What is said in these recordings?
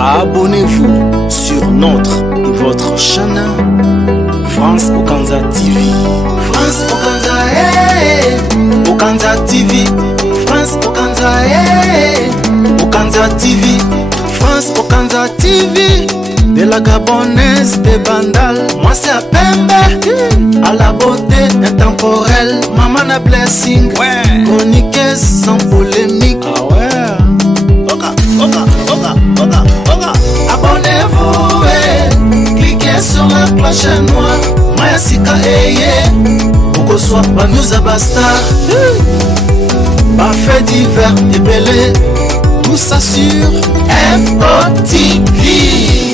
Abonnez-vous sur notre et votre chaîne France Okanza TV. France Okanza, Okanza TV. France Okanza, Okanza TV. France Okanza TV. De la Gabonaise de Bandal, moi c'est à Pembe, à la beauté intemporelle, maman a blessing, chroniqueuse sans polémique. Ah ouais. Oka, oka, oka, oka, oka. Abonnez-vous, cliquez sur la cloche noire, Maya Sika Eye, pour soit pas news à Bastard, pas fait divers et belé, tout ça sur FOTV.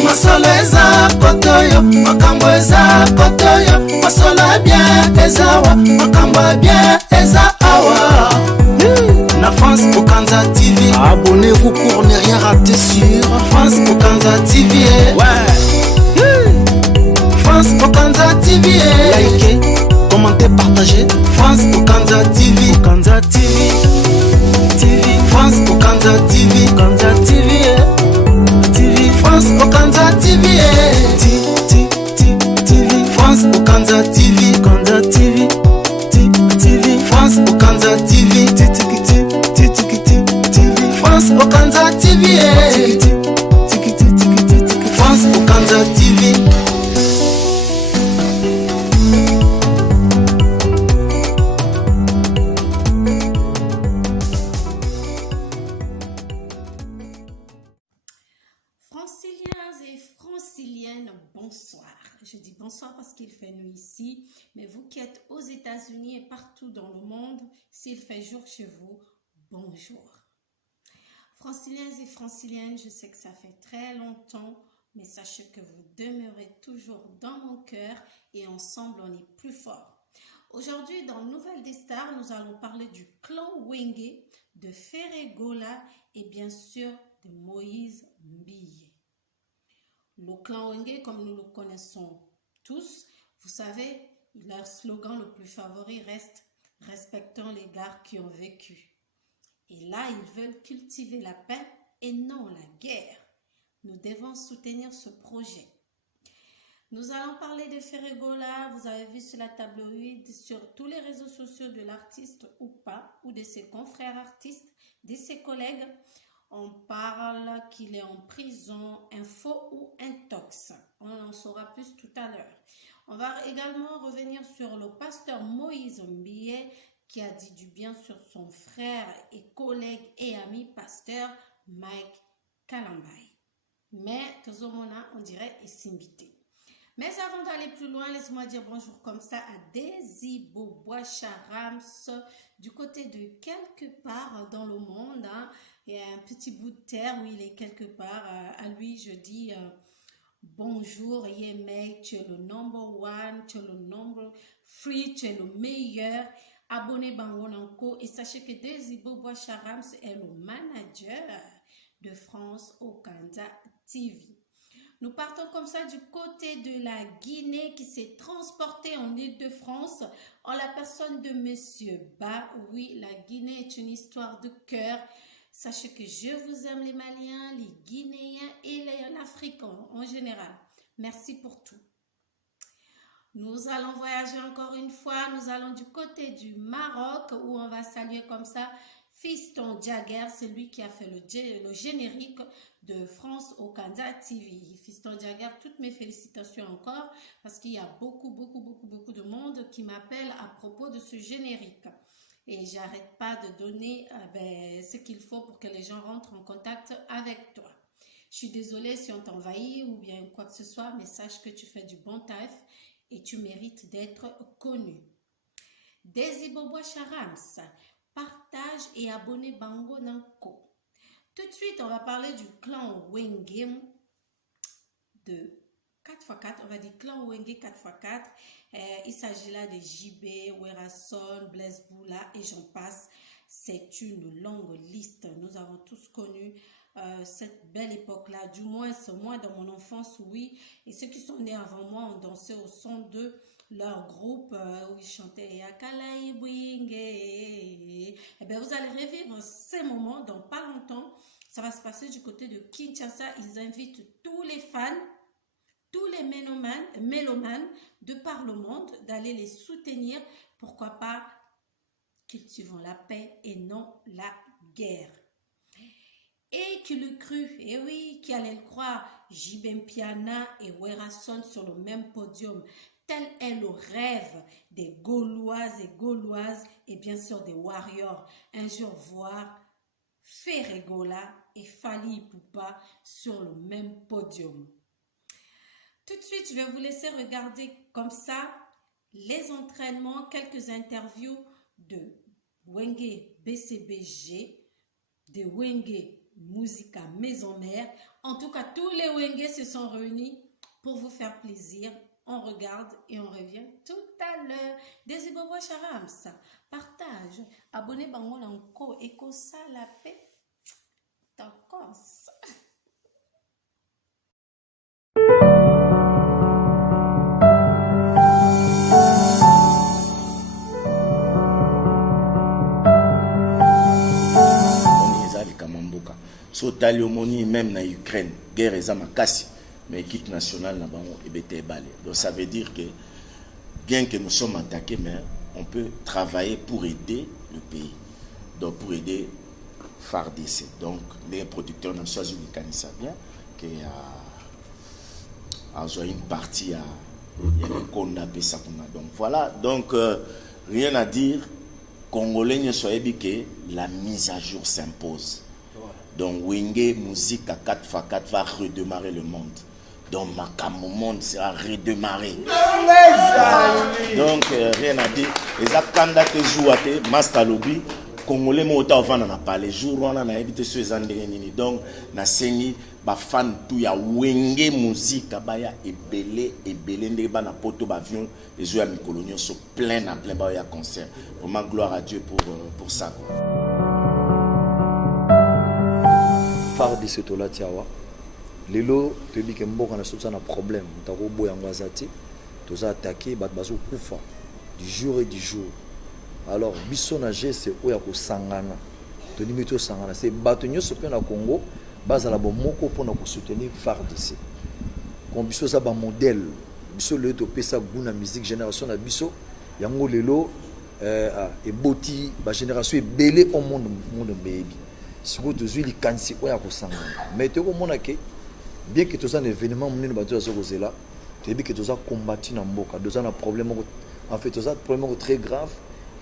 Masolo eza kotoyo, makambo eza kotoyo, masolo bien ezawa, makambo bien eza awa. La France Okanza TV. Abonnez-vous pour ne rien rater sur France Okanza TV. Ouais. France Okanza TV. Likez, commentez, partagez. France Okanza TV. Okanza TV. TV. France Okanza TV. Okanza TV. TV. France Okanza TV. TV. France Okanza TV. Okanza TV. TV. France Okanza TV. France Okanza TV. France Okanza TV. Franciliens et franciliennes, bonsoir. Je dis bonsoir parce qu'il fait nuit ici, mais vous qui êtes aux États-Unis et partout dans le monde, s'il fait jour chez vous, bonjour. Franciliens et franciliennes, je sais que ça fait très longtemps, mais sachez que vous demeurez toujours dans mon cœur et ensemble on est plus fort. Aujourd'hui, dans Nouvelle des Stars, nous allons parler du clan Wenge, de Ferregola et bien sûr de Moïse Mbille. Le clan Wenge, comme nous le connaissons tous, vous savez, leur slogan le plus favori reste « Respectons les gars qui ont vécu ». Et là, ils veulent cultiver la paix et non la guerre. Nous devons soutenir ce projet. Nous allons parler de Ferregola. Vous avez vu sur la tabloïd, sur tous les réseaux sociaux de l'artiste ou pas, ou de ses confrères artistes, de ses collègues. On parle qu'il est en prison, info ou intox. On en saura plus tout à l'heure. On va également revenir sur le pasteur Moïse Mbille, qui a dit du bien sur son frère et collègue et ami pasteur Mike Kalambay. Mais Tozomona, on dirait, est s'inviter. Mais avant d'aller plus loin, laissez-moi dire bonjour comme ça à Desi Bobois Charams, du côté de quelque part dans le monde. Il y a un petit bout de terre où il est quelque part. À lui, je dis bonjour, mec, tu es le number one, tu es le number three, tu es le meilleur. Abonnez Bangonanko et sachez que Desi Bobois Charams est le manager de France Okanza TV. Nous partons comme ça du côté de la Guinée qui s'est transporté en Île-de-France en la personne de Monsieur Ba. Oui, la Guinée est une histoire de cœur. Sachez que je vous aime les Maliens, les Guinéens et l'Afrique en général. Merci pour tout. Nous allons voyager encore une fois. Nous allons du côté du Maroc où on va saluer comme ça Fiston Jagger, c'est lui qui a fait le générique de France Okanza TV. Fiston Jagger, toutes mes félicitations encore parce qu'il y a beaucoup de monde qui m'appelle à propos de ce générique. Et j'arrête pas de donner ce qu'il faut pour que les gens rentrent en contact avec toi. Je suis désolée si on t'envahit ou bien quoi que ce soit, mais sache que tu fais du bon taf et tu mérites d'être connu. Desi Bobois Charams, partage et abonnez Bango Nanko. Tout de suite, on va parler du clan Wenge de 4x4. On va dire clan Wenge 4x4. Il s'agit là de JB, Werason, Blaise Boula et j'en passe. C'est une longue liste. Nous avons tous connu cette belle époque-là. Du moins, moi dans mon enfance, oui. Et ceux qui sont nés avant moi ont dansé au son de leur groupe où ils chantaient Yakala Ibwinge. Eh bien, vous allez revivre ces moments dans pas longtemps. Ça va se passer du côté de Kinshasa. Ils invitent tous les fans, tous les mélomanes de par le monde d'aller les soutenir. Pourquoi pas cultivons la paix et non la guerre. Et qui le crut, et oui, qui allait le croire, Jibem Piana et Werason sur le même podium. Tel est le rêve des Gauloises et bien sûr des Warriors. Un jour voir Ferregola et Fally Ipupa sur le même podium. Tout de suite, je vais vous laisser regarder comme ça les entraînements, quelques interviews de Wenge BCBG, de Wenge Musica Maison Mère. En tout cas, tous les Wenge se sont réunis pour vous faire plaisir. On regarde et on revient tout à l'heure. Desibobo Charams, partage, abonnez bango lanko et ça la paix. Tacos. So taliomoni même na Ukraine, guerre eza makasi, mais l'équipe nationale na bango ebete balé. Donc ça veut dire que bien que nous sommes attaqués, mais on peut travailler pour aider le pays. Donc pour aider FARDC. Donc les producteurs n'ont pas eu ça bien que a une partie à donc voilà, donc rien à dire. Congolais ne soyez que la mise à jour s'impose. Donc Wenge Musique à 4x4 va redémarrer le monde. Donc Makamo monde sera redémarré. Donc rien à dire. Les candidat te jouent à te master lobby. Congolais mota van na parler jour on a évité ce zandeni. Donc na sengi ba fan tout ya Wenge Musique baya ebele ndé ba na poto ba avion les jeux à Mikolonio sont plein à plein ba ya concert. Vraiment gloire à Dieu pour ça quoi. FARDC tola tiawa lelo tobi ke mboka na sosa na problème tako boya ngazati toza attaqué bat bazo kufa du jour et du jour. Alors biso na geste oya ko sangana to nimito sangana c'est bato nyoso pe na Congo bazala bo moko pona ko soutenir FARDC kon biso za ba modèle biso le to pesa guna musique génération na biso yango lelo et boti ba génération ebele au monde baby. Si vous avez les cancer, vous avez mais tu as que bien que tu aies un événement, tu as que tu as combattu dans le monde. Tu as un problème, en fait, tu as un problème très grave.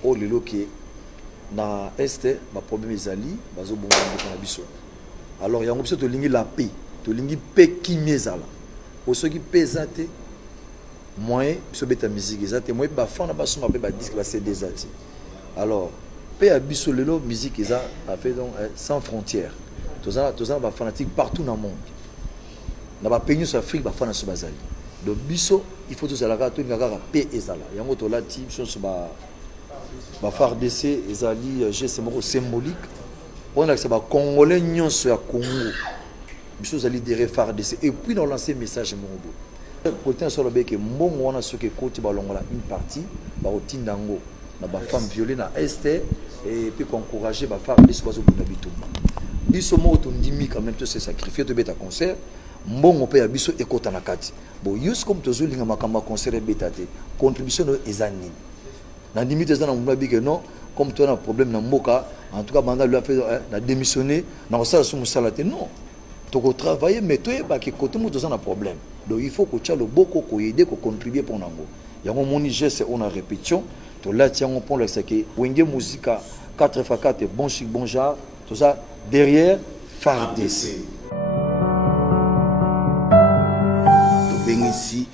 Oh, le qui dans l'Est, le problème est ali, alors il y a un peu de la paix, de la paix qui est là. Pour ceux qui pèsent, moi, je suis en musique, moi, je suis en disque, c'est des atis. Alors, à biso lelo musique eza a fait donc sans frontières. Tous ba fanatique partout dans le monde. Na ba pays sur Afrique ba fana so bazali. Donc biso il faut tous la to ngaka paix ezala. Yango to lati biso so ba FARDC ezali geste moko symbolique. On a que ba congolais nyonso ya Congo. Biso ezali derrière FARDC et puis on lancer message mongo. Pourtant sur le bec mbongo wana soki koti ba longola une partie ba otindango. La femme violée na Esther et puis encourager ma femme les soiseaux pour n'habiter biso mo to ndimi quand même tout se sacrifier to beta concert mbongo pe ya biso ekota na kati bon yus comme to zolinga makamba concert beta te contribution no ezani na limite ezana mbabi que non comme tu as un problème na mboka en tout cas banda lui a fait na démissionner na ça sous musalate non to ko travailler mais to ba que côté mo to un problème donc il faut que tu le beaucoup ko aider ko contribuer pour nango yango moni geste on a répétition. Là, tiens, on prend le saké. Wenge Musica 4x4 bon chic, bon genre. Tout ça derrière FARDC. Ici,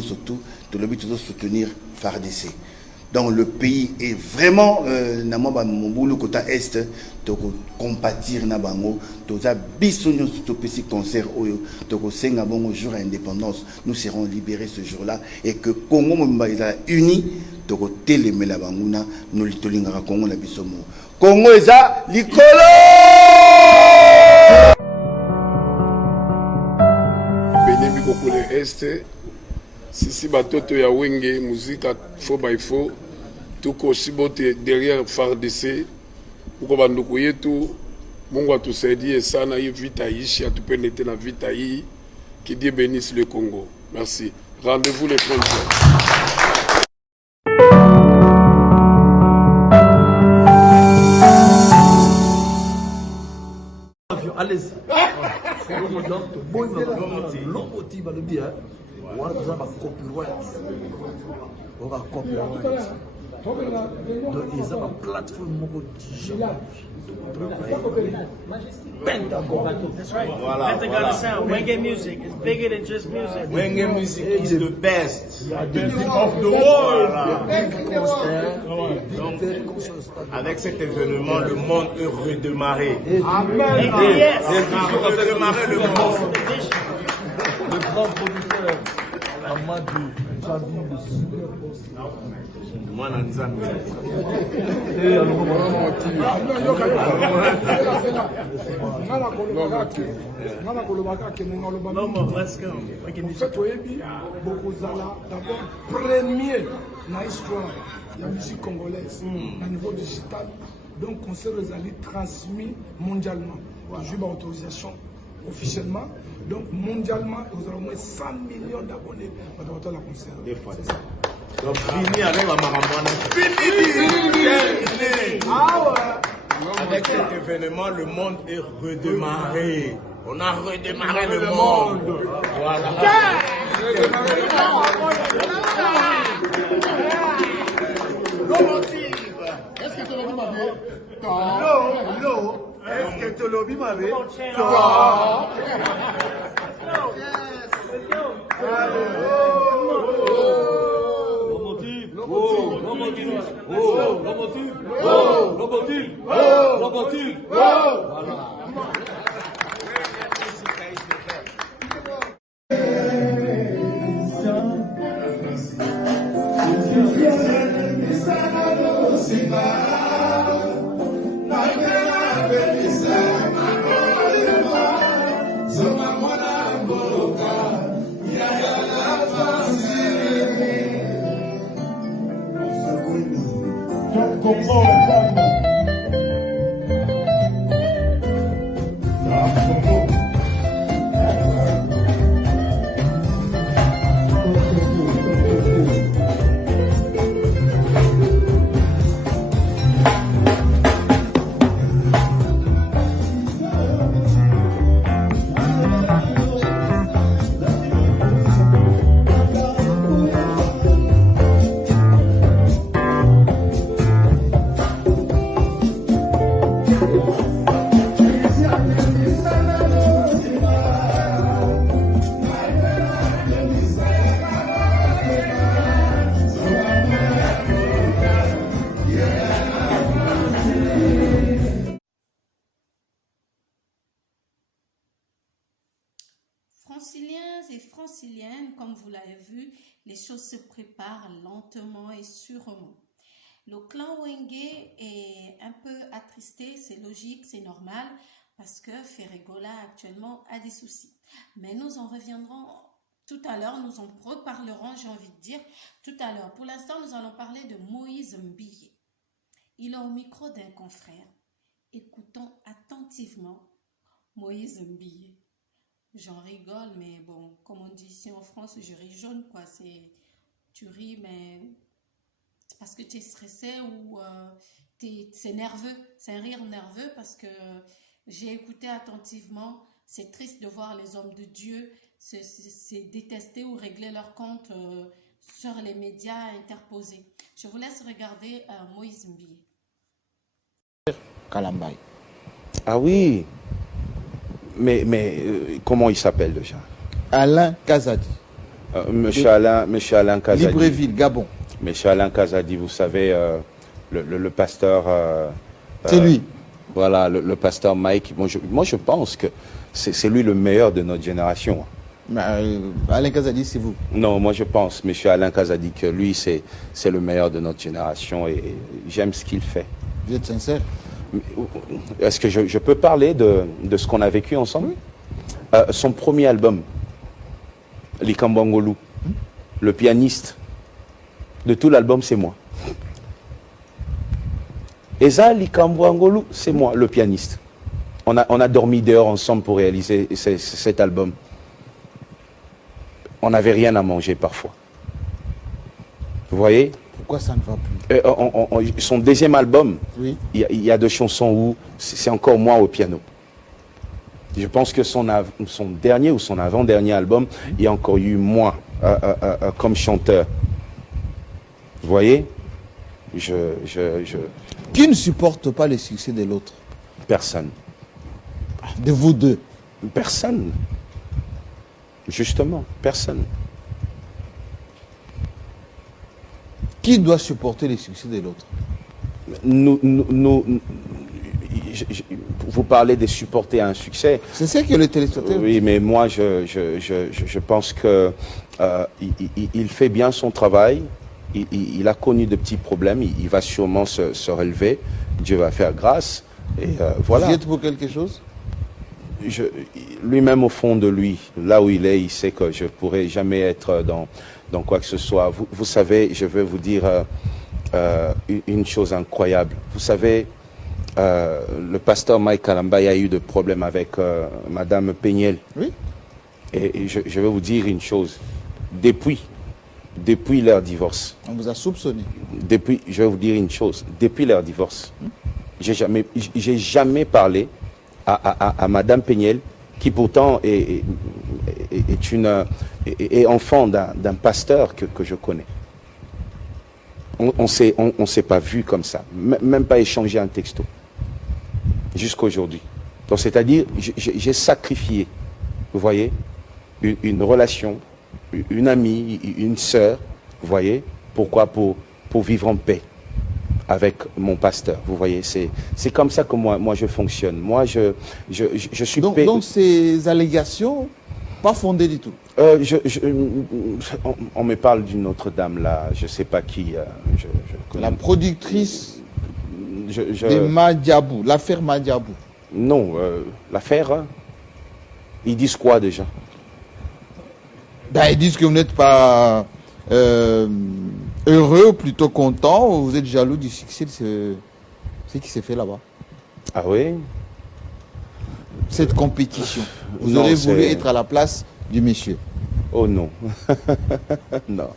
surtout, tout le but de soutenir FARDC. Donc le pays est vraiment mon boulot côté est de compatir na bango to za bisonyo to petit concert oyo to ko senga bongo jour indépendance nous serons libérés ce jour-là et que Congo momba eza uni to ko telemela banguna no litolinga Congo na bisomo Congo eza likolo Benemi kokole est si batoto ya Wenge musique 4x4 tout aussi boté derrière FARDC pour banduku yetu Mungu atusaidie sana hii vita ishi, atupende tena vita hii. Que Dieu bénisse le Congo. Merci. Rendez-vous le 30 juin. Allez-y. L'homotive va le dire. On va copyright. On va copyright. Donc, ils ont une plateforme digitale. Voilà. Wenge music is bigger than just music. Wenge music is the best of the world. Donc, avec cet événement, le monde est redémarré. Amen. Yes. Redémarrer le monde. Le grand producteur Amadou Javi, le super boss. Moi, Nzambe. No more, let's go. D'abord, premier dans l'histoire de la musique congolaise, au niveau digital. Donc, concert les transmis mondialement. J'ai eu l'autorisation officiellement. Donc, mondialement, nous avons au moins 100 millions d'abonnés dans la concert. Des fois, c'est ça. Donc, fini avec la Maramouana. Fini. Avec cet événement, le monde est redémarré. On a redémarré le monde. Voilà. Est-ce que tu l'as dit, ma vie? Non. Est-ce que tu l'as dit, ma vie? Franciliens et franciliennes, comme vous l'avez vu, les choses se préparent lentement et sûrement. Le clan Wenge est un peu attristé, c'est logique, c'est normal, parce que Ferregola actuellement a des soucis. Mais nous en reviendrons tout à l'heure, nous en reparlerons, j'ai envie de dire, tout à l'heure. Pour l'instant, nous allons parler de Moïse Mbiye. Il est au micro d'un confrère. Écoutons attentivement Moïse Mbiye. J'en rigole, mais bon, comme on dit ici en France, je ris jaune, quoi. Tu ris, mais c'est parce que tu es stressé ou c'est nerveux. C'est un rire nerveux parce que j'ai écouté attentivement. C'est triste de voir les hommes de Dieu se détester ou régler leur compte sur les médias interposés. Je vous laisse regarder Moïse Mbiye. Kalambay. Ah oui. Mais comment il s'appelle déjà? Alain Kazadi. Monsieur Alain Kazadi. Libreville, Gabon. Monsieur Alain Kazadi, vous savez, le pasteur... c'est lui. Voilà, le pasteur Mike. Moi, je pense que c'est lui le meilleur de notre génération. Alain Kazadi, c'est vous? Non, moi je pense, monsieur Alain Kazadi, que lui, c'est le meilleur de notre génération et j'aime ce qu'il fait. Vous êtes sincère? Est-ce que je peux parler de ce qu'on a vécu ensemble? Son premier album, Likambangolu, le pianiste de tout l'album, c'est moi. Eza Likambangolu, c'est moi, le pianiste. On a dormi dehors ensemble pour réaliser cet album. On n'avait rien à manger parfois. Vous voyez? Pourquoi ça ne va plus? Son deuxième album, oui. Il y a 2 chansons où c'est encore moi au piano. Je pense que son dernier ou son avant-dernier album, il y a encore eu moi comme chanteur. Vous voyez? Qui ne supporte pas le succès de l'autre? Personne. De vous deux? Personne. Justement, personne. Qui doit supporter le succès de l'autre? Vous parlez de supporter un succès. C'est ça que le téléspectateur. Oui, mais moi, je pense que il fait bien son travail. Il a connu de petits problèmes. Il va sûrement se relever. Dieu va faire grâce. Et voilà. Vous êtes pour quelque chose? Lui-même, au fond de lui, là où il est, il sait que je ne pourrai jamais être dans quoi que ce soit. Vous savez, je veux vous dire une chose incroyable. Vous savez, le pasteur Mike Kalamba a eu des problèmes avec Madame Peniel. Oui. Et je vais vous dire une chose. Depuis leur divorce. On vous a soupçonné. Je vais vous dire une chose. Depuis leur divorce, j'ai jamais parlé à Madame Peniel, qui pourtant est enfant d'un pasteur que je connais. On s'est pas vu comme ça, même pas échangé un texto, jusqu'à aujourd'hui. Donc c'est-à-dire, j'ai sacrifié, vous voyez, une relation, une amie, une sœur, vous voyez, pourquoi? Pour vivre en paix avec mon pasteur, vous voyez, c'est comme ça que moi je fonctionne. Moi je suis donc ces allégations pas fondées du tout. On me parle d'une autre dame là, je sais pas qui. La productrice de Madiabou, l'affaire Madiabou. Non, l'affaire. Hein? Ils disent quoi déjà? Ben, ils disent que vous n'êtes pas heureux, ou plutôt content, ou vous êtes jaloux du succès de ce qui s'est fait là-bas. Ah oui? Cette compétition. Vous aurez voulu être à la place du monsieur. Oh non. Non.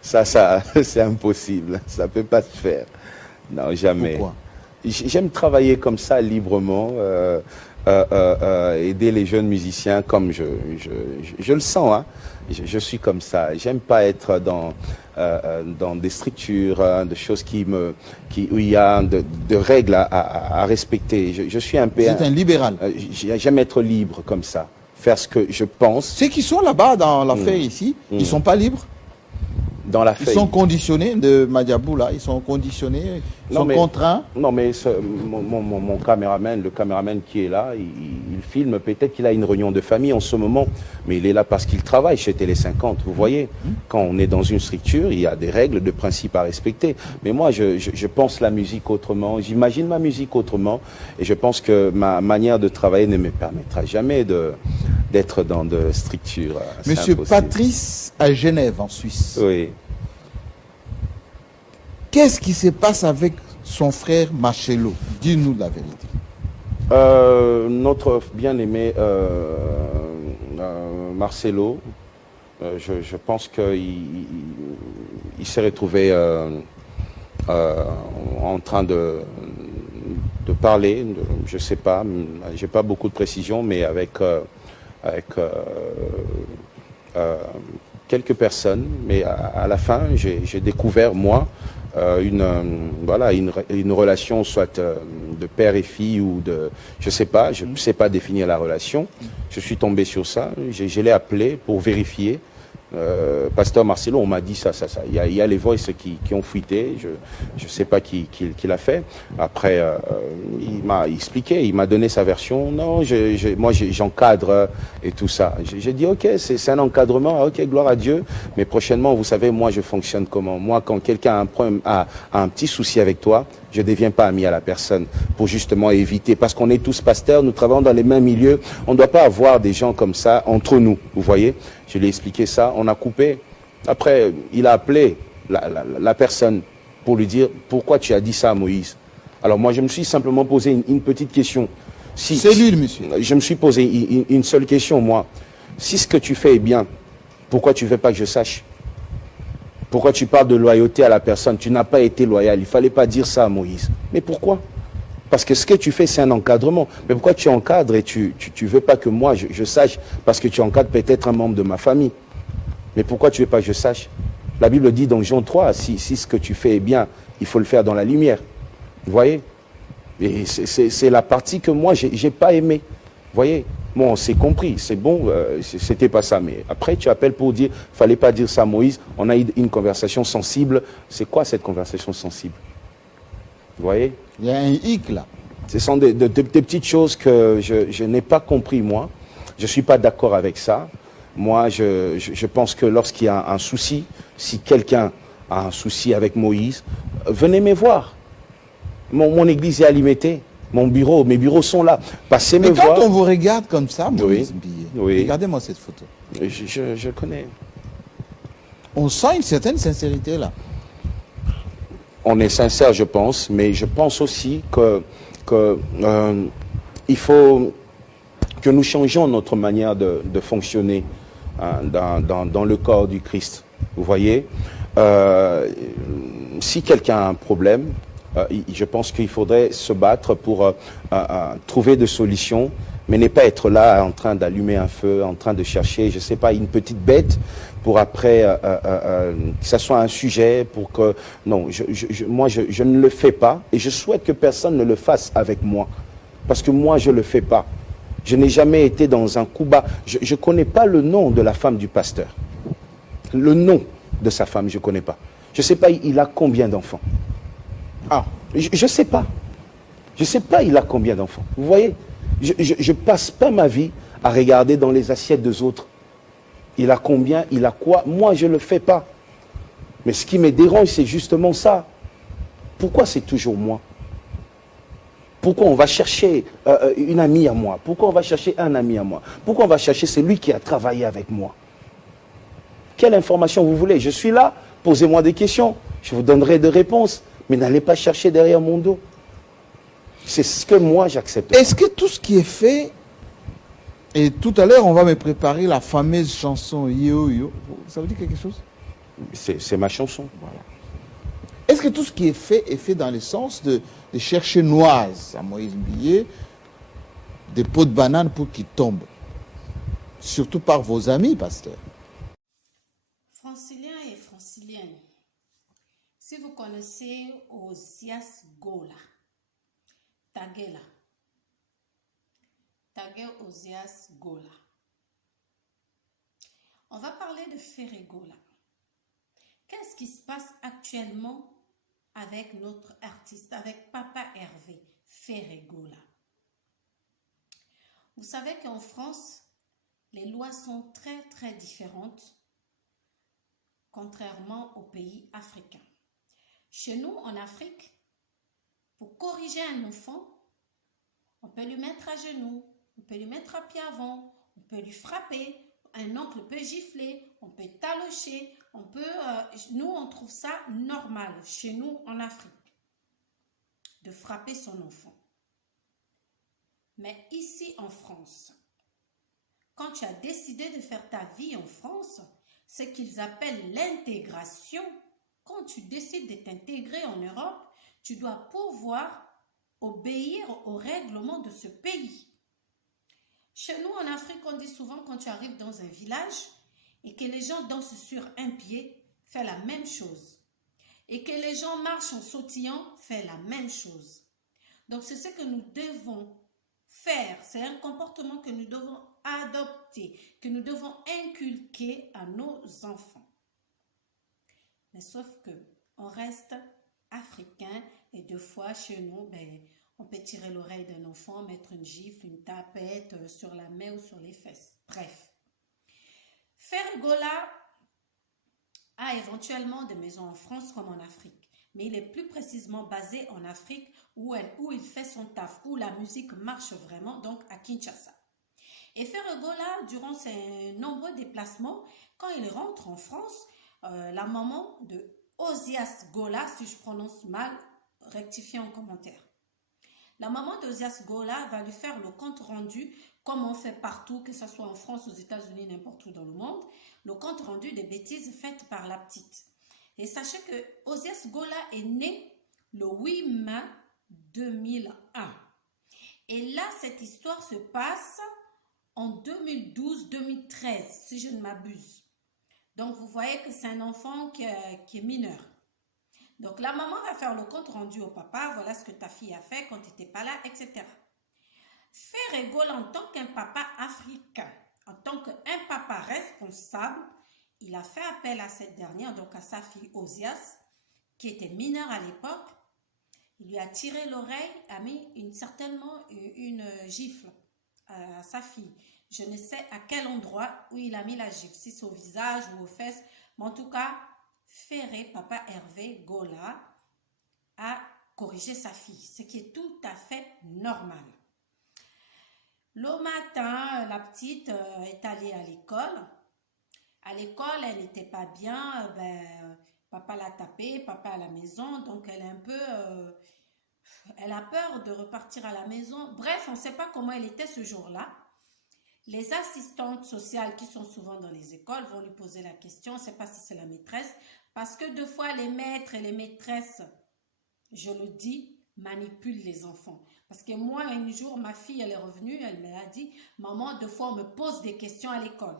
Ça c'est impossible. Ça ne peut pas se faire. Non, jamais. Pourquoi? J'aime travailler comme ça, librement. Aider les jeunes musiciens comme je le sens. Hein. Je suis comme ça. J'aime pas être dans des structures, de choses où il y a de règles à respecter. Je suis un peu... Vous êtes un libéral. J'aime être libre comme ça. Faire ce que je pense. Ceux qui sont là-bas dans l'affaire ici, ils sont pas libres. Dans l'affaire. Ils sont conditionnés de Madiabou là, ils sont conditionnés, ils sont contraints. Non mais mon caméraman, le caméraman qui est là, il filme, peut-être qu'il a une réunion de famille en ce moment, mais il est là parce qu'il travaille chez Télé 50, vous voyez. Quand on est dans une structure, il y a des règles, de principes à respecter. Mais moi, je pense la musique autrement, j'imagine ma musique autrement, et je pense que ma manière de travailler ne me permettra jamais d'être dans de structures. Monsieur Patrice à Genève, en Suisse. Oui. Qu'est-ce qui se passe avec son frère Marcelo? Dis-nous la vérité. Notre bien-aimé Marcelo, je pense qu'il s'est retrouvé en train de parler, je ne sais pas, j'ai pas beaucoup de précision, mais avec quelques personnes. Mais à la fin, j'ai découvert, moi, une relation soit de père et fille ou de... Je sais pas définir la relation. Je suis tombé sur ça, je l'ai appelé pour vérifier. Pasteur Marcelo, on m'a dit ça. Il y a les voices qui ont fuité, je sais pas qui l'a fait. Après, il m'a expliqué, il m'a donné sa version. Non, moi j'encadre et tout ça. J'ai dit ok, c'est un encadrement, ok, gloire à Dieu. Mais prochainement, vous savez, moi je fonctionne comment? Moi, quand quelqu'un a un problème, a un petit souci avec toi, je ne deviens pas ami à la personne pour justement éviter, parce qu'on est tous pasteurs, nous travaillons dans les mêmes milieux, on ne doit pas avoir des gens comme ça entre nous, vous voyez. Je lui ai expliqué ça, on a coupé. Après, il a appelé la personne pour lui dire « Pourquoi tu as dit ça à Moïse ?» Alors moi, je me suis simplement posé une petite question. Cellule, monsieur. Je me suis posé une seule question, moi. Si ce que tu fais est bien, pourquoi tu ne veux pas que je sache? Pourquoi tu parles de loyauté à la personne? Tu n'as pas été loyal. Il ne fallait pas dire ça à Moïse. Mais pourquoi? Parce que ce que tu fais, c'est un encadrement. Mais pourquoi tu encadres et tu veux pas que moi, je sache? Parce que tu encadres peut-être un membre de ma famille. Mais pourquoi tu veux pas que je sache? La Bible dit dans Jean 3, si ce que tu fais est bien, il faut le faire dans la lumière. Vous voyez? Et c'est la partie que moi, j'ai pas aimé. Vous voyez? Bon, c'est compris, c'est bon, c'était pas ça. Mais après, tu appelles pour dire, fallait pas dire ça à Moïse. On a eu une conversation sensible. C'est quoi cette conversation sensible? Vous voyez? Il y a un hic là. Ce sont des petites choses que je n'ai pas compris, moi. Je ne suis pas d'accord avec ça. Moi, je pense que lorsqu'il y a un souci, si quelqu'un a un souci avec Moïse, venez me voir. Mon église est alimentée. Mon bureau, mes bureaux sont là. Passez me voir. Mais quand on vous regarde comme ça, Moïse Billet, regardez-moi cette photo. Je connais. On sent une certaine sincérité là. On est sincère, je pense, mais je pense aussi il faut que nous changions notre manière de fonctionner dans le corps du Christ. Vous voyez, si quelqu'un a un problème, je pense qu'il faudrait se battre pour trouver des solutions, mais ne pas être là en train d'allumer un feu, en train de chercher, je ne sais pas, une petite bête pour après que ça soit un sujet, pour que... Non, moi, je ne le fais pas et je souhaite que personne ne le fasse avec moi. Parce que moi, je ne le fais pas. Je n'ai jamais été dans un coup bas. Je ne connais pas le nom de la femme du pasteur. Le nom de sa femme, je ne connais pas. Je ne sais pas, il a combien d'enfants. Ah, je ne sais pas. Je ne sais pas, il a combien d'enfants. Vous voyez, je ne passe pas ma vie à regarder dans les assiettes des autres. Il a combien, il a quoi? Moi, je ne le fais pas. Mais ce qui me dérange, c'est justement ça. Pourquoi c'est toujours moi? Pourquoi on va chercher une amie à moi? Pourquoi on va chercher un ami à moi? Pourquoi on va chercher celui qui a travaillé avec moi? Quelle information vous voulez? Je suis là, posez-moi des questions. Je vous donnerai des réponses. Mais n'allez pas chercher derrière mon dos. C'est ce que moi j'accepte. Est-ce que tout ce qui est fait, et tout à l'heure on va me préparer la fameuse chanson Yo Yo, ça vous dit quelque chose? C'est ma chanson. Voilà. Est-ce que tout ce qui est fait dans le sens de chercher noise à Moïse Billet, des pots de banane pour qu'ils tombent? Surtout par vos amis, pasteur. Franciliens et franciliennes, si vous connaissez Osias Gola, taguez-la. Taguez Osias Gola. On va parler de Ferré Gola. Qu'est-ce qui se passe actuellement avec notre artiste, avec Papa Hervé, Ferré Gola? Vous savez qu'en France, les lois sont très très différentes, contrairement aux pays africains. Chez nous, en Afrique, pour corriger un enfant, on peut lui mettre à genoux, on peut lui mettre à pied avant, on peut lui frapper, un oncle peut gifler, on peut talocher, on peut... nous, on trouve ça normal, chez nous, en Afrique, de frapper son enfant. Mais ici, en France, quand tu as décidé de faire ta vie en France, ce qu'ils appellent l'intégration, quand tu décides de t'intégrer en Europe, tu dois pouvoir obéir aux règlements de ce pays. Chez nous, en Afrique, on dit souvent quand tu arrives dans un village et que les gens dansent sur un pied, fais la même chose. Et que les gens marchent en sautillant, fais la même chose. Donc, c'est ce que nous devons faire. C'est un comportement que nous devons adopter, que nous devons inculquer à nos enfants. Mais sauf que on reste africain et deux fois chez nous, on peut tirer l'oreille d'un enfant, mettre une gifle, une tapette sur la main ou sur les fesses. Bref. Ferré Gola a éventuellement des maisons en France comme en Afrique. Mais il est plus précisément basé en Afrique où il fait son taf, où la musique marche vraiment, donc à Kinshasa. Et Ferré Gola, durant ses nombreux déplacements, quand il rentre en France, la maman de Osias Gola, si je prononce mal, rectifiez en commentaire. La maman d'Ozias Gola va lui faire le compte rendu, comme on fait partout, que ce soit en France, aux États-Unis, n'importe où dans le monde, le compte rendu des bêtises faites par la petite. Et sachez que Ozias Gola est né le 8 mai 2001. Et là, cette histoire se passe en 2012-2013, si je ne m'abuse. Donc, vous voyez que c'est un enfant qui est mineur. Donc, la maman va faire le compte rendu au papa. Voilà ce que ta fille a fait quand tu n'étais pas là, etc. Ferregola, en tant qu'un papa africain, en tant qu'un papa responsable, il a fait appel à cette dernière, donc à sa fille Ozias, qui était mineure à l'époque. Il lui a tiré l'oreille, a mis certainement une gifle à sa fille. Je ne sais à quel endroit où il a mis la gifle, si c'est au visage ou aux fesses, mais en tout cas, papa Hervé Gola a corrigé sa fille, ce qui est tout à fait normal. Le matin, la petite est allée à l'école. À l'école, elle n'était pas bien, papa l'a tapée, papa à la maison, donc elle est un peu... elle a peur de repartir à la maison. Bref, on ne sait pas comment elle était ce jour-là. Les assistantes sociales qui sont souvent dans les écoles vont lui poser la question, on ne sait pas si c'est la maîtresse, parce que deux fois les maîtres et les maîtresses, je le dis, manipulent les enfants. Parce que moi, un jour, ma fille, elle est revenue, elle m'a dit, maman, deux fois on me pose des questions à l'école.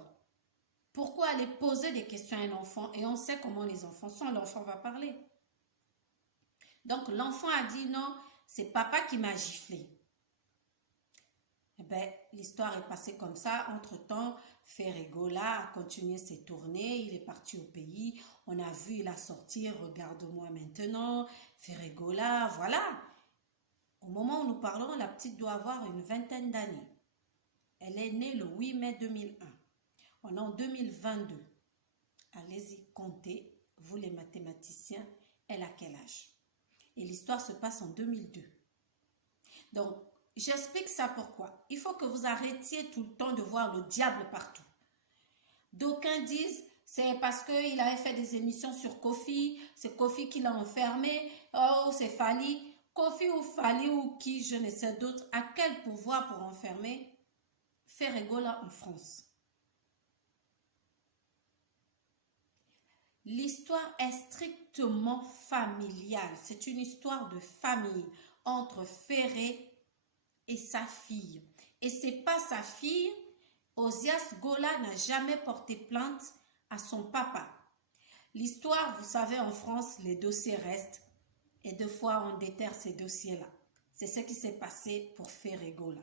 Pourquoi aller poser des questions à un enfant? Et on sait comment les enfants sont, l'enfant va parler. Donc l'enfant a dit non, c'est papa qui m'a giflé. Eh bien, l'histoire est passée comme ça. Entre-temps, Ferregola a continué ses tournées. Il est parti au pays. On a vu, il a sorti, regarde-moi maintenant. Ferregola, voilà. Au moment où nous parlons, la petite doit avoir une vingtaine d'années. Elle est née le 8 mai 2001. On est en 2022. Allez-y, comptez, vous les mathématiciens, elle a quel âge? Et l'histoire se passe en 2002. Donc, j'explique ça pourquoi. Il faut que vous arrêtiez tout le temps de voir le diable partout. D'aucuns disent, c'est parce qu'il avait fait des émissions sur Kofi, c'est Kofi qui l'a enfermé, oh, c'est Fali. Kofi ou Fali ou qui, je ne sais d'autres, a quel pouvoir pour enfermer Ferregola en France? L'histoire est strictement familiale. C'est une histoire de famille entre Ferré et sa fille. Et c'est pas sa fille. Ozias Gola n'a jamais porté plainte à son papa. L'histoire, vous savez, en France, les dossiers restent. Et deux fois, on déterre ces dossiers-là. C'est ce qui s'est passé pour Ferregola.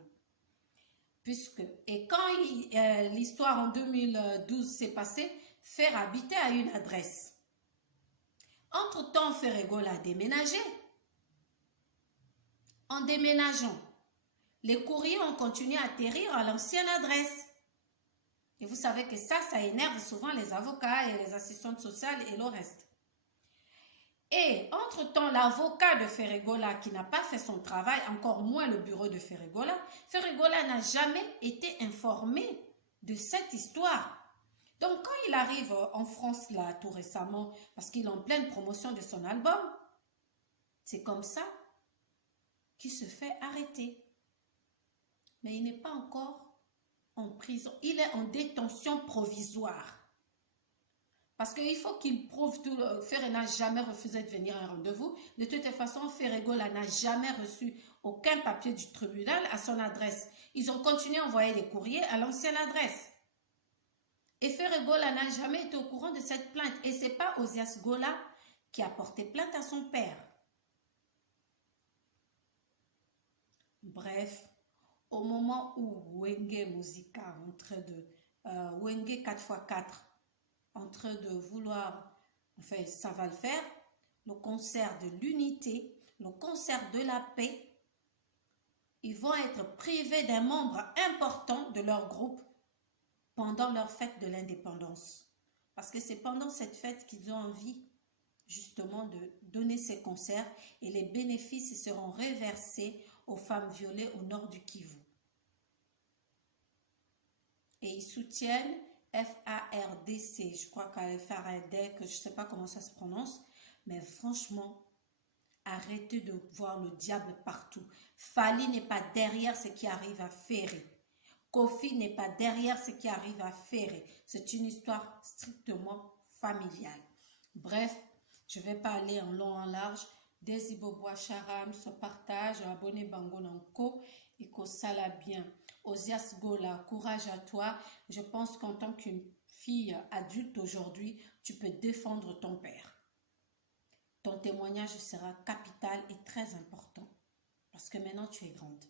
Et quand l'histoire en 2012 s'est passée, Fer habitait à une adresse. Entre-temps, Ferregola a déménagé. En déménageant, les courriers ont continué à atterrir à l'ancienne adresse. Et vous savez que ça énerve souvent les avocats et les assistantes sociales et le reste. Et entre-temps, l'avocat de Ferregola qui n'a pas fait son travail, encore moins le bureau de Ferregola n'a jamais été informé de cette histoire. Donc, quand il arrive en France, là, tout récemment, parce qu'il est en pleine promotion de son album, c'est comme ça qu'il se fait arrêter. Mais il n'est pas encore en prison. Il est en détention provisoire. Parce qu'il faut qu'il prouve tout. Ferré n'a jamais refusé de venir à un rendez-vous. De toute façon, Ferregola n'a jamais reçu aucun papier du tribunal à son adresse. Ils ont continué à envoyer des courriers à l'ancienne adresse. Et Ferregola n'a jamais été au courant de cette plainte. Et ce n'est pas Ozias Gola qui a porté plainte à son père. Bref, au moment où Wenge Musica, Wenge 4x4, en train de vouloir, enfin ça va le faire, le concert de l'unité, le concert de la paix, ils vont être privés d'un membre important de leur groupe pendant leur fête de l'indépendance. Parce que c'est pendant cette fête qu'ils ont envie justement de donner ces concerts et les bénéfices seront reversés aux femmes violées au nord du Kivu. Et ils soutiennent FARDC, je crois qu'à FARDC, je ne sais pas comment ça se prononce, mais franchement, Arrêtez de voir le diable partout. Fali n'est pas derrière ce qui arrive à Ferré. Kofi n'est pas derrière ce qui arrive à Ferré. C'est une histoire strictement familiale. Bref, je ne vais pas aller en long en large. Desi Boboa Charam se partage, abonné Bango Nanko et que ça l'a bien. Osias Gola, courage à toi. Je pense qu'en tant qu'une fille adulte aujourd'hui, tu peux défendre ton père. Ton témoignage sera capital et très important parce que maintenant tu es grande.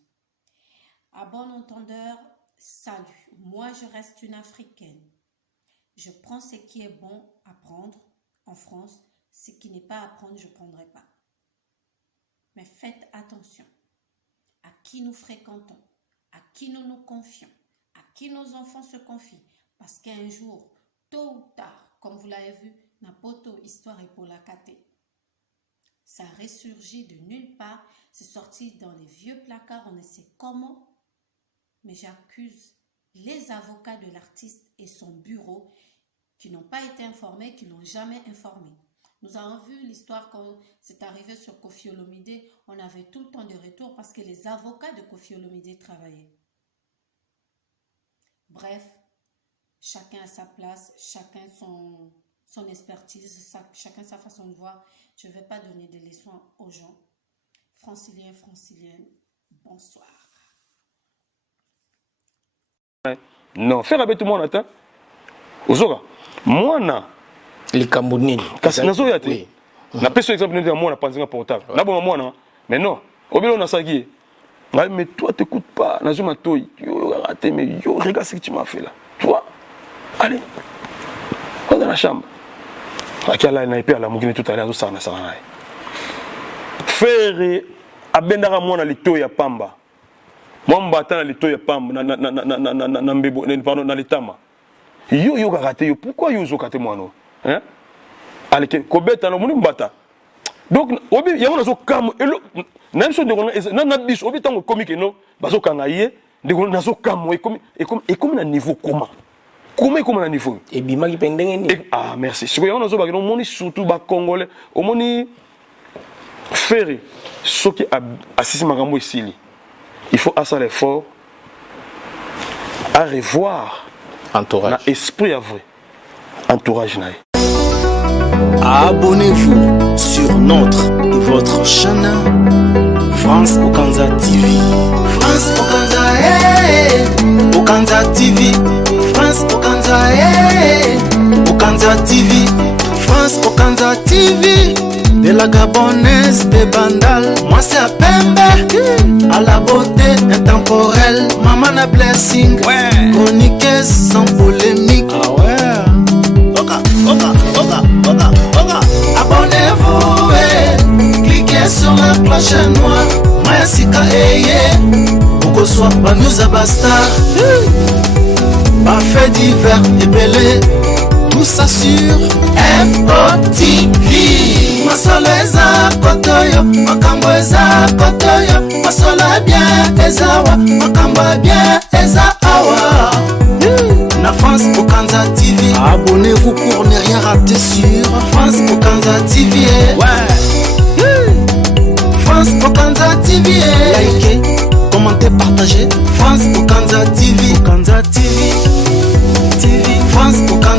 À bon entendeur, salut. Moi, je reste une Africaine. Je prends ce qui est bon à prendre en France. Ce qui n'est pas à prendre, je ne prendrai pas. Mais faites attention à qui nous fréquentons, à qui nous nous confions, à qui nos enfants se confient. Parce qu'un jour, tôt ou tard, comme vous l'avez vu, Napoto, histoire et pour la caté. Ça ressurgit de nulle part, c'est sorti dans les vieux placards, on ne sait comment. Mais j'accuse les avocats de l'artiste et son bureau qui n'ont pas été informés, qui n'ont jamais informé. Nous avons vu l'histoire quand c'est arrivé sur Koffi Olomide, on avait tout le temps de retour parce que les avocats de Koffi Olomide travaillaient. Bref, chacun a sa place, chacun son expertise, chacun sa façon de voir. Je ne vais pas donner des leçons aux gens. Franciliens, franciliennes, bonsoir. Non, faire avec tout le monde, attends. Ozoga, moi, likambo nini kasi nazoya te na peso exemple ndio mwana panzinga portable na bon mwana mais non obilo na saki mais toi t'écoutes pas na zuma toi yo raté mais yo regarde ce que tu m'as fait là toi allez va dans la chambre akala na ipia la mugine tout à l'heure ça na sana faire abendaka mwana lito ya pamba mwamba tana lito ya pamba na mbebo pardon na litama yo raté yo pourquoi yo zo katé mwana hein aleke kobeta no muni mbata donc obi yango nazo kam elo même chose de na biso obi tango comique no bazo kanga ye de nazo kam et comme na niveau comment na niveau et bimaki pendenge ni ah merci siko yango nazo ba no moni surtout ba congolais o moni ferré soki assisi makambo isili il faut à ça l'effort à revoir entourage na esprit à vrai entourage naï. Abonnez-vous sur notre et votre chaîne France Okanza TV. France Okanza, hey! Okanza TV. France Okanza, hey! Okanza TV. France Okanza TV. De la Gabonaise, des Bandal. Moi c'est à Pembe. À la beauté intemporelle. Maman a blessing. Ouais. Chroniqueuse sans polémique. Ah ouais. Abonnez-vous et cliquez sur la cloche noire. Mayasika eye Pourquoi soit pas nous abastar. Pas fait divers et belé. Tout ça sur FOTV. Masoleza kotoyo Makambweza kotoyo Masola bien ezawa Makamba bien ezawa. Na France Okanza TV. Abonnez-vous pour ne rien rater sur France Okanza TV. Ouais. France Okanza TV. Likez, commentez, partagez. France Okanza TV. Okanza TV. France Okanza.